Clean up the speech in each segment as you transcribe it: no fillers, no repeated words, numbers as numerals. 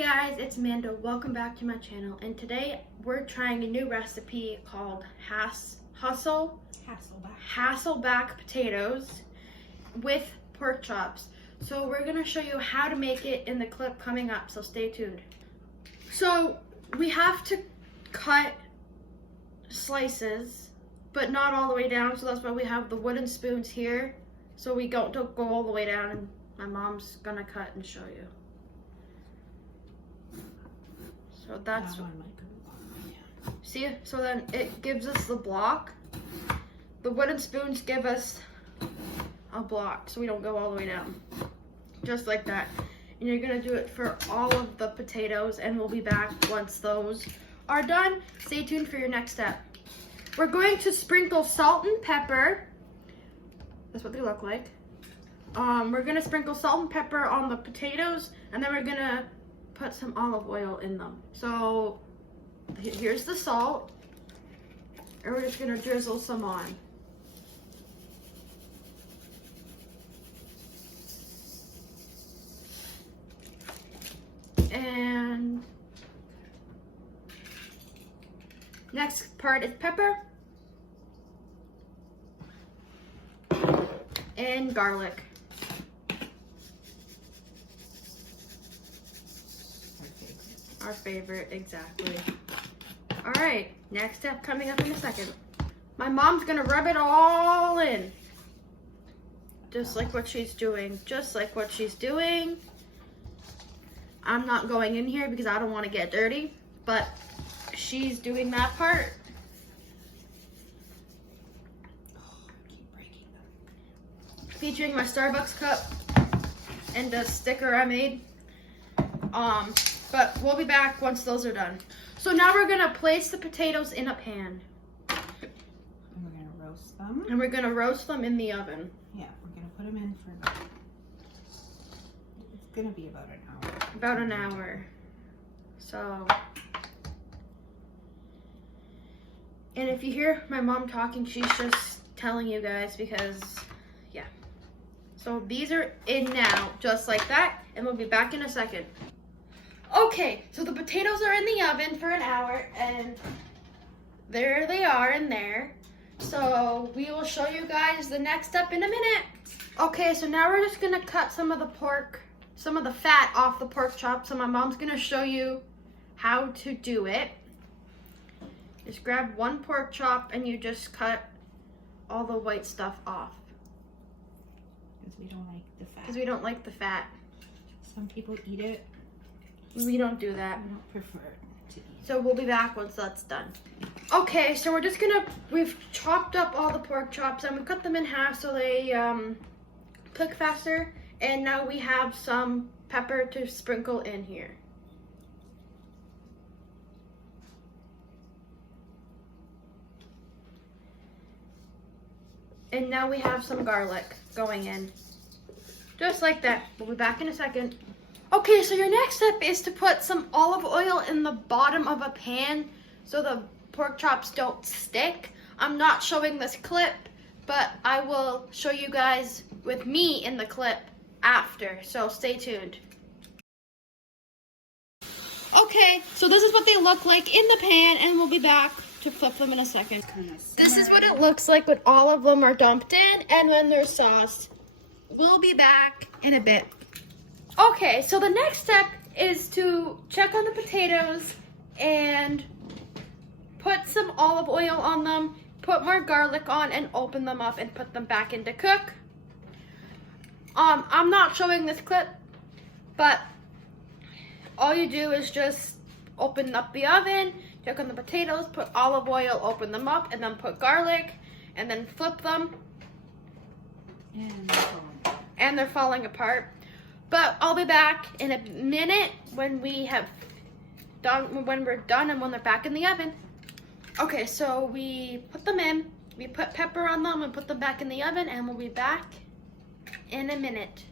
guys, it's Amanda. Welcome back to my channel, and today we're trying a new recipe called Hasselback potatoes with pork chops. So we're gonna show you how to make it in the clip coming up, so stay tuned. So we have to cut slices, but not all the way down, so that's why we have the wooden spoons here, so we don't go all the way down, and my mom's gonna cut and show you. So that's see, so then it gives us the block. The wooden spoons give us a block, so we don't go all the way down. Just like that. And you're gonna do it for all of the potatoes, and we'll be back once those are done. Stay tuned for your next step. We're going to sprinkle salt and pepper. That's what they look like. We're gonna sprinkle salt and pepper on the potatoes, and then we're gonna put some olive oil in them. So here's the salt, and we're just gonna drizzle some on. And next part is pepper and garlic. Our favorite, exactly. All right, next step coming up in a second. My mom's gonna rub it all in. Just like what she's doing, I'm not going in here because I don't want to get dirty, but she's doing that part. Keep breaking them. Featuring my Starbucks cup and the sticker I made. But we'll be back once those are done. So now we're gonna place the potatoes in a pan. And we're gonna roast them. And we're gonna roast them in the oven. Yeah, we're gonna put them in for about, it's gonna be about an hour. About an hour. So, and if you hear my mom talking, she's just telling you guys because, yeah. So these are in now, just like that, and we'll be back in a second. Okay, so the potatoes are in the oven for an hour, and there they are in there. So we will show you guys the next step in a minute. Okay, so now we're just gonna cut some of the fat off the pork chop. So my mom's gonna show you how to do it. Just grab one pork chop and you just cut all the white stuff off. Because we don't like the fat. Because we don't like the fat. Some people eat it. We don't do that. I don't prefer to eat. So we'll be back once that's done. Okay, so we've chopped up all the pork chops and we cut them in half so they cook faster. And now we have some pepper to sprinkle in here. And now we have some garlic going in. Just like that. We'll be back in a second. Okay, so your next step is to put some olive oil in the bottom of a pan so the pork chops don't stick. I'm not showing this clip, but I will show you guys with me in the clip after, so stay tuned. Okay, so this is what they look like in the pan, and we'll be back to flip them in a second. This is what it looks like when all of them are dumped in and when they're sauced. We'll be back in a bit. Okay, so the next step is to check on the potatoes and put some olive oil on them, put more garlic on, and open them up and put them back in to cook. I'm not showing this clip, but all you do is just open up the oven, check on the potatoes, put olive oil, open them up, and then put garlic, and then flip them. And they're falling apart. But I'll be back in a minute when we're done and when they're back in the oven. Okay, so we put them in, we put pepper on them and put them back in the oven, and we'll be back in a minute.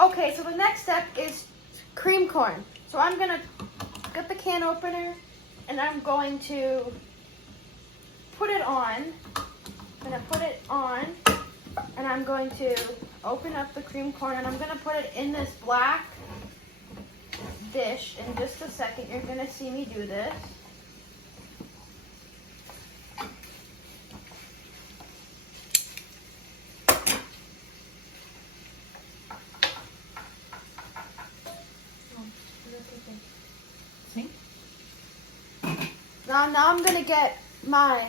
Okay, so the next step is cream corn. So I'm gonna get the can opener and I'm going to put it on. I'm gonna put it on and I'm going to open up the cream corn and I'm gonna put it in this black dish in just a second. You're gonna see me do this. See? Now I'm gonna get my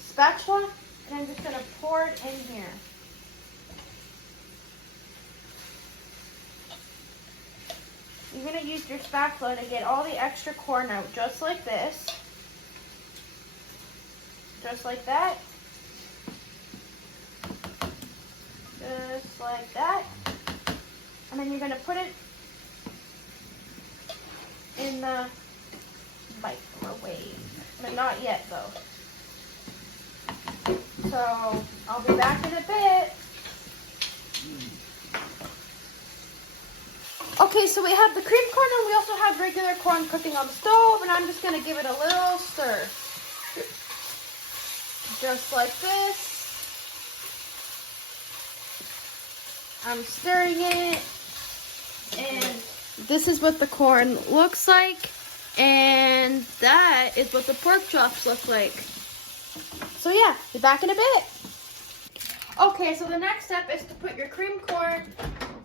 spatula and I'm just gonna pour it in here. You're gonna use your spatula to get all the extra corn out, just like this. Just like that. Just like that. And then you're gonna put it in the microwave. But not yet though. So I'll be back in a bit. Okay, so we have the cream corn and we also have regular corn cooking on the stove, and I'm just gonna give it a little stir. Just like this. I'm stirring it, and this is what the corn looks like, and that is what the pork chops look like. So yeah, be back in a bit. Okay, so the next step is to put your cream corn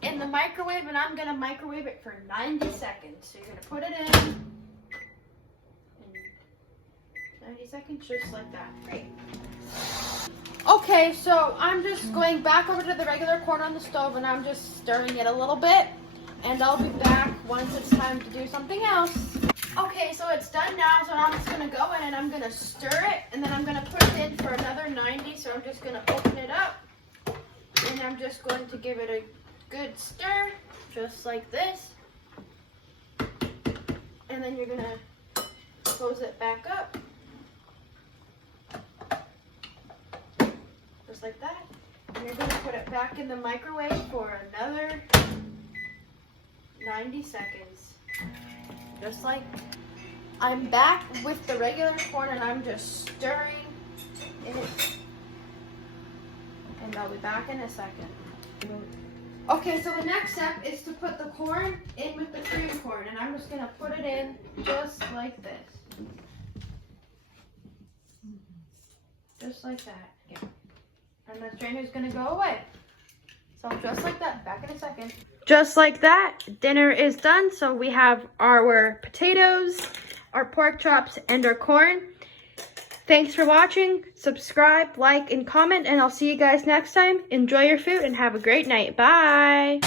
in the microwave, and I'm gonna microwave it for 90 seconds. So you're gonna put it in 90 seconds, just like that. Great. Okay, so I'm just going back over to the regular corn on the stove, and I'm just stirring it a little bit, and I'll be back once it's time to do something else. Okay, so it's done now, so I'm just gonna go in and I'm gonna stir it, and then I'm gonna put it in for another 90, so I'm just gonna open it up, and I'm just going to give it a good stir, just like this, and then you're gonna close it back up, just like that, and you're gonna put it back in the microwave for another 90 seconds, just like. I'm back with the regular corn, and I'm just stirring it, and I'll be back in a second. Okay, so the next step is to put the corn in with the cream corn, and I'm just gonna put it in just like this. Just like that. Yeah. And the strainer's gonna go away. So just like that, back in a second. Just like that, dinner is done. So we have our potatoes, our pork chops, and our corn. Thanks for watching. Subscribe, like, and comment, and I'll see you guys next time. Enjoy your food and have a great night. Bye.